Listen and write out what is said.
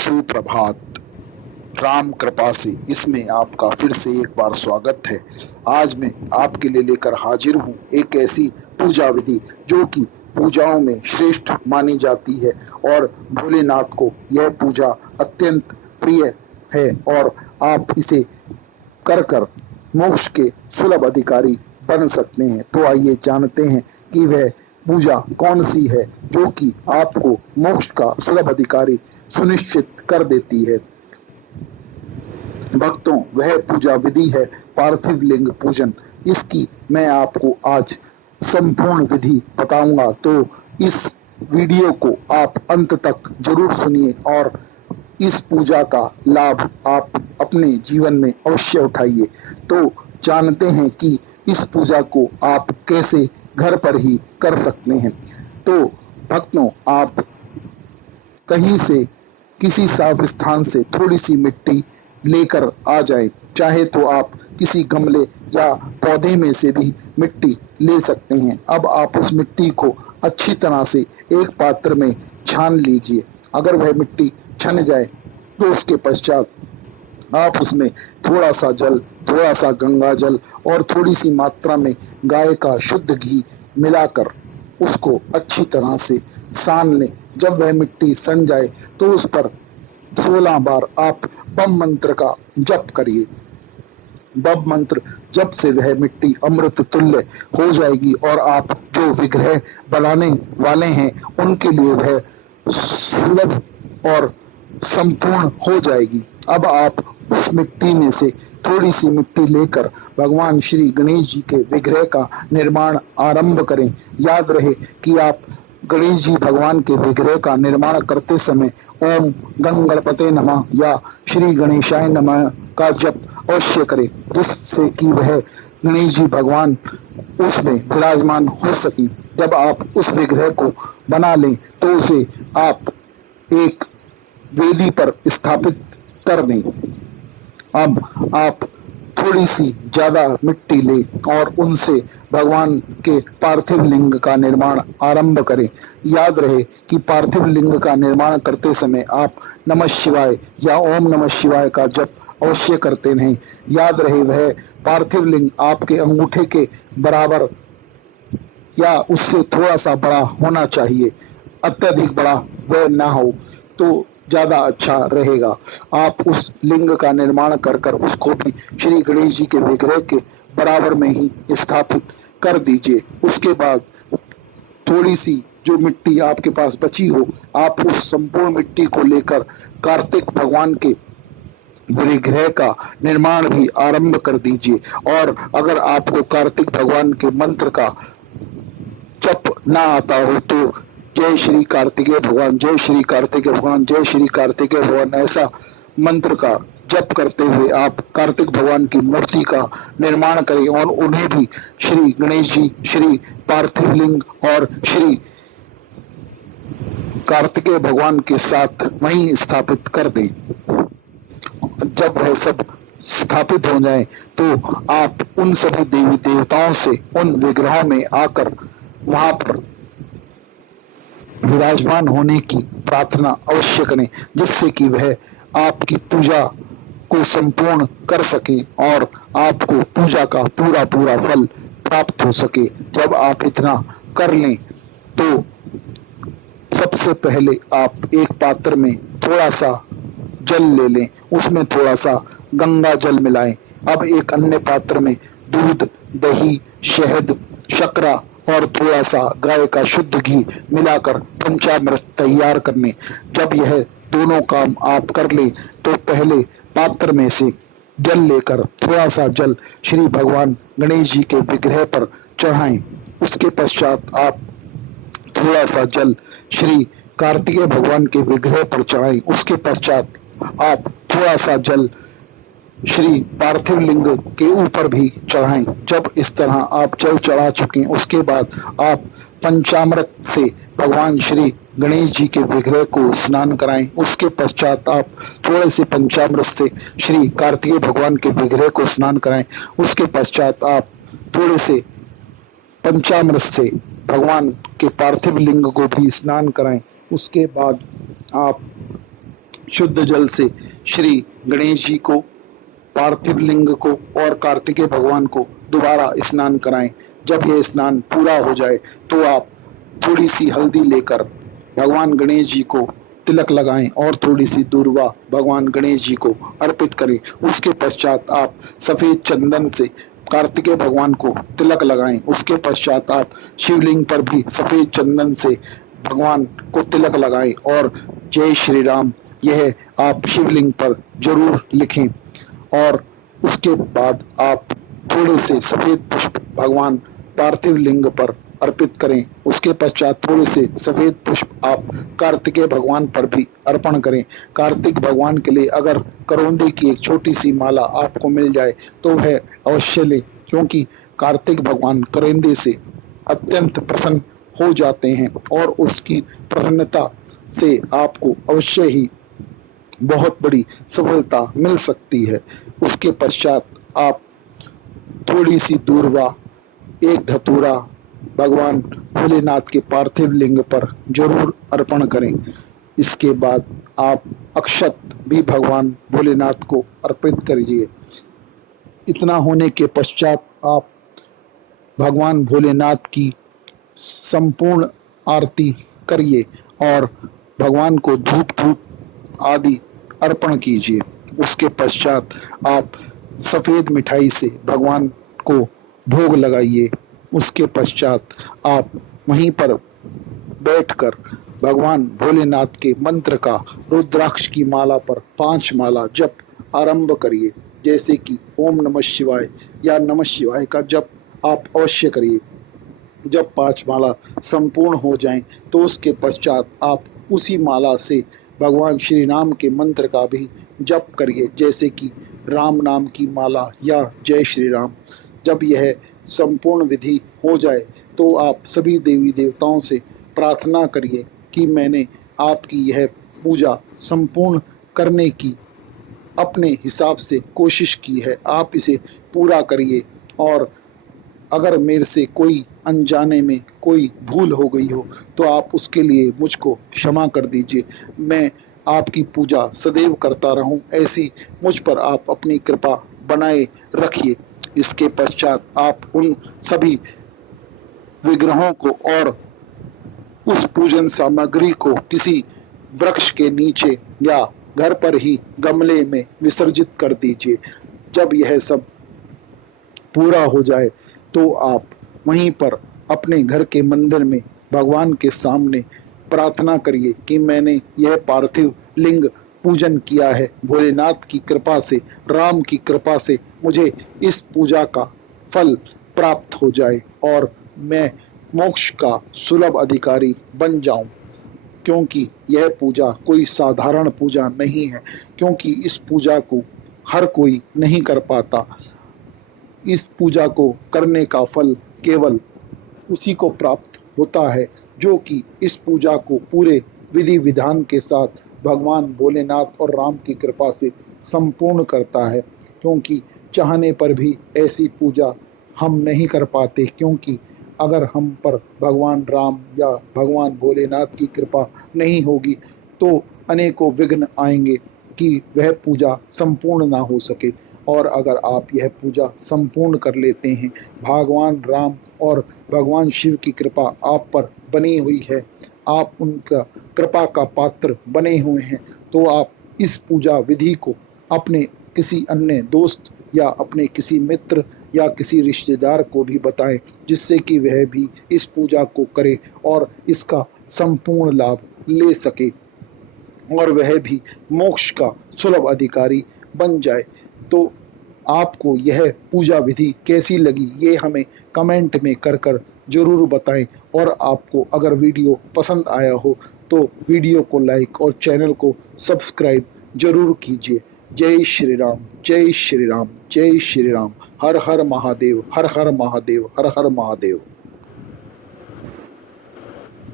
सुप्रभात। राम कृपा से इसमें आपका फिर से एक बार स्वागत है। आज मैं आपके लिए लेकर हाजिर हूँ एक ऐसी पूजा विधि जो कि पूजाओं में श्रेष्ठ मानी जाती है और भोलेनाथ को यह पूजा अत्यंत प्रिय है और आप इसे कर कर मोक्ष के सुलभ अधिकारी बन सकते हैं। तो आइए जानते हैं कि वह पूजा कौन सी है जो कि आपको मोक्ष का सुलभ अधिकारी सुनिश्चित कर देती है। भक्तों, वह पूजा विधि है पार्थिव लिंग पूजन। इसकी मैं आपको आज संपूर्ण विधि बताऊंगा, तो इस वीडियो को आप अंत तक जरूर सुनिए और इस पूजा का लाभ आप अपने जीवन में अवश्य उठाइए। तो जानते हैं कि इस पूजा को आप कैसे घर पर ही कर सकते हैं। तो भक्तों, आप कहीं से किसी साफ स्थान से थोड़ी सी मिट्टी लेकर आ जाए, चाहे तो आप किसी गमले या पौधे में से भी मिट्टी ले सकते हैं। अब आप उस मिट्टी को अच्छी तरह से एक पात्र में छान लीजिए। अगर वह मिट्टी छन जाए तो उसके पश्चात आप उसमें थोड़ा सा जल, थोड़ा सा गंगा जल और थोड़ी सी मात्रा में गाय का शुद्ध घी मिलाकर उसको अच्छी तरह से सान लें। जब वह मिट्टी सन जाए तो उस पर 16 बार आप बम मंत्र का जप करिए। बम मंत्र जप से वह मिट्टी अमृत तुल्य हो जाएगी और आप जो विग्रह बनाने वाले हैं उनके लिए वह सुलभ और संपूर्ण हो जाएगी। अब आप उस मिट्टी में से थोड़ी सी मिट्टी लेकर भगवान श्री गणेश जी के विग्रह का निर्माण आरंभ करें। याद रहे कि आप गणेश जी भगवान के विग्रह का निर्माण करते समय ओम गंग गणपते नमः या श्री गणेशाय नमः का जप अवश्य करें, जिससे कि वह गणेश जी भगवान उसमें विराजमान हो सकें। जब आप उस विग्रह को बना लें तो उसे आप एक वेदी पर स्थापित कर दें। अब आप थोड़ी सी ज्यादा मिट्टी लें और उनसे भगवान के पार्थिव लिंग का निर्माण आरंभ करें। याद रहे कि पार्थिव लिंग का निर्माण करते समय आप नमः शिवाय या ओम नमः शिवाय का जप अवश्य करते रहें। याद रहे वह पार्थिव लिंग आपके अंगूठे के बराबर या उससे थोड़ा सा बड़ा होना चाहिए, अत्यधिक बड़ा वह ना हो तो ज़्यादा अच्छा रहेगा। आप उस लिंग का निर्माण कर कर उसको भी श्री गणेश जी के विग्रह के बराबर में ही स्थापित कर दीजिए। उसके बाद थोड़ी सी जो मिट्टी आपके पास बची हो, आप उस संपूर्ण मिट्टी को लेकर कार्तिक भगवान के विग्रह का निर्माण भी आरंभ कर दीजिए। और अगर आपको कार्तिक भगवान के मंत्र का जप ना आता हो तो जय श्री कार्तिकेय भगवान, जय श्री कार्तिकेय भगवान, जय श्री कार्तिकेय भगवान ऐसा मंत्र का जप करते हुए आप कार्तिक भगवान की मूर्ति का निर्माण करें और उन्हें भी श्री गणेश जी, श्री पार्थिव लिंग और श्री कार्तिकेय भगवान के साथ वहीं स्थापित कर दें। जब वह सब स्थापित हो जाए तो आप उन सभी देवी देवताओं से उन विग्रहों में आकर वहां पर विराजमान होने की प्रार्थना अवश्य करें, जिससे कि वह आपकी पूजा को संपूर्ण कर सके और आपको पूजा का पूरा पूरा फल प्राप्त हो सके। जब आप इतना कर लें तो सबसे पहले आप एक पात्र में थोड़ा सा जल ले लें, उसमें थोड़ा सा गंगा जल मिलाएं। अब एक अन्य पात्र में दूध, दही, शहद, शर्करा और थोड़ा सा गाय का शुद्ध घी मिलाकर पंचामृत तैयार कर लें। जब यह दोनों काम आप कर लें तो पहले पात्र में से जल लेकर थोड़ा सा जल श्री भगवान गणेश जी के विग्रह पर चढ़ाएं। उसके पश्चात आप थोड़ा सा जल श्री कार्तिकेय भगवान के विग्रह पर चढ़ाएं। उसके पश्चात आप थोड़ा सा जल श्री पार्थिव लिंग के ऊपर भी चढ़ाएं। जब इस तरह आप जल चढ़ा चुके उसके बाद आप पंचामृत से भगवान श्री गणेश जी के विग्रह को स्नान कराएं। उसके पश्चात आप थोड़े से पंचामृत से श्री कार्तिकेय भगवान के विग्रह को स्नान कराएं। उसके पश्चात आप थोड़े से पंचामृत से भगवान के पार्थिव लिंग को भी स्नान कराएं। उसके बाद आप शुद्ध जल से श्री गणेश जी को, पार्थिव लिंग को और कार्तिकेय भगवान को दोबारा स्नान कराएं। जब यह स्नान पूरा हो जाए तो आप थोड़ी सी हल्दी लेकर भगवान गणेश जी को तिलक लगाएं और थोड़ी सी दूर्वा भगवान गणेश जी को अर्पित करें। उसके पश्चात आप सफ़ेद चंदन से कार्तिकेय भगवान को तिलक लगाएं। उसके पश्चात आप शिवलिंग पर भी सफ़ेद चंदन से भगवान को तिलक लगाएं और जय श्री राम यह आप शिवलिंग पर जरूर लिखें। और उसके बाद आप थोड़े से सफ़ेद पुष्प भगवान पार्थिव लिंग पर अर्पित करें। उसके पश्चात थोड़े से सफ़ेद पुष्प आप कार्तिकेय भगवान पर भी अर्पण करें। कार्तिक भगवान के लिए अगर करौंदे की एक छोटी सी माला आपको मिल जाए तो वह अवश्य लें, क्योंकि कार्तिक भगवान करौंदे से अत्यंत प्रसन्न हो जाते हैं और उसकी प्रसन्नता से आपको अवश्य ही बहुत बड़ी सफलता मिल सकती है। उसके पश्चात आप थोड़ी सी दूर्वा, एक धतूरा भगवान भोलेनाथ के पार्थिव लिंग पर जरूर अर्पण करें। इसके बाद आप अक्षत भी भगवान भोलेनाथ को अर्पित करिए। इतना होने के पश्चात आप भगवान भोलेनाथ की संपूर्ण आरती करिए और भगवान को धूप आदि अर्पण कीजिए। उसके पश्चात आप सफ़ेद मिठाई से भगवान को भोग लगाइए। उसके पश्चात आप वहीं पर बैठकर भगवान भोलेनाथ के मंत्र का रुद्राक्ष की माला पर 5 माला जप आरंभ करिए, जैसे कि ओम नमः शिवाय या नमः शिवाय का जप आप अवश्य करिए। जब 5 माला संपूर्ण हो जाएं तो उसके पश्चात आप उसी माला से भगवान श्री राम के मंत्र का भी जप करिए, जैसे कि राम नाम की माला या जय श्री राम। जब यह संपूर्ण विधि हो जाए तो आप सभी देवी देवताओं से प्रार्थना करिए कि मैंने आपकी यह पूजा संपूर्ण करने की अपने हिसाब से कोशिश की है, आप इसे पूरा करिए। और अगर मेरे से कोई अनजाने में कोई भूल हो गई हो तो आप उसके लिए मुझको क्षमा कर दीजिए। मैं आपकी पूजा सदैव करता रहूं, ऐसी मुझ पर आप अपनी कृपा बनाए रखिए। इसके पश्चात आप उन सभी विग्रहों को और उस पूजन सामग्री को किसी वृक्ष के नीचे या घर पर ही गमले में विसर्जित कर दीजिए। जब यह सब पूरा हो जाए तो आप वहीं पर अपने घर के मंदिर में भगवान के सामने प्रार्थना करिए कि मैंने यह पार्थिव लिंग पूजन किया है, भोलेनाथ की कृपा से, राम की कृपा से मुझे इस पूजा का फल प्राप्त हो जाए और मैं मोक्ष का सुलभ अधिकारी बन जाऊं। क्योंकि यह पूजा कोई साधारण पूजा नहीं है, क्योंकि इस पूजा को हर कोई नहीं कर पाता। इस पूजा को करने का फल केवल उसी को प्राप्त होता है जो कि इस पूजा को पूरे विधि विधान के साथ भगवान भोलेनाथ और राम की कृपा से संपूर्ण करता है। क्योंकि चाहने पर भी ऐसी पूजा हम नहीं कर पाते, क्योंकि अगर हम पर भगवान राम या भगवान भोलेनाथ की कृपा नहीं होगी तो अनेकों विघ्न आएंगे कि वह पूजा संपूर्ण ना हो सके। और अगर आप यह पूजा संपूर्ण कर लेते हैं, भगवान राम और भगवान शिव की कृपा आप पर बनी हुई है, आप उनका कृपा का पात्र बने हुए हैं, तो आप इस पूजा विधि को अपने किसी अन्य दोस्त या अपने किसी मित्र या किसी रिश्तेदार को भी बताएं, जिससे कि वह भी इस पूजा को करे और इसका संपूर्ण लाभ ले सके और वह भी मोक्ष का सुलभ अधिकारी बन जाए। तो आपको यह पूजा विधि कैसी लगी ये हमें कमेंट में कर ज़रूर बताएं। और आपको अगर वीडियो पसंद आया हो तो वीडियो को लाइक और चैनल को सब्सक्राइब ज़रूर कीजिए। जय श्री राम, जय श्री राम, जय श्री राम। हर हर महादेव, हर हर महादेव, हर हर महादेव।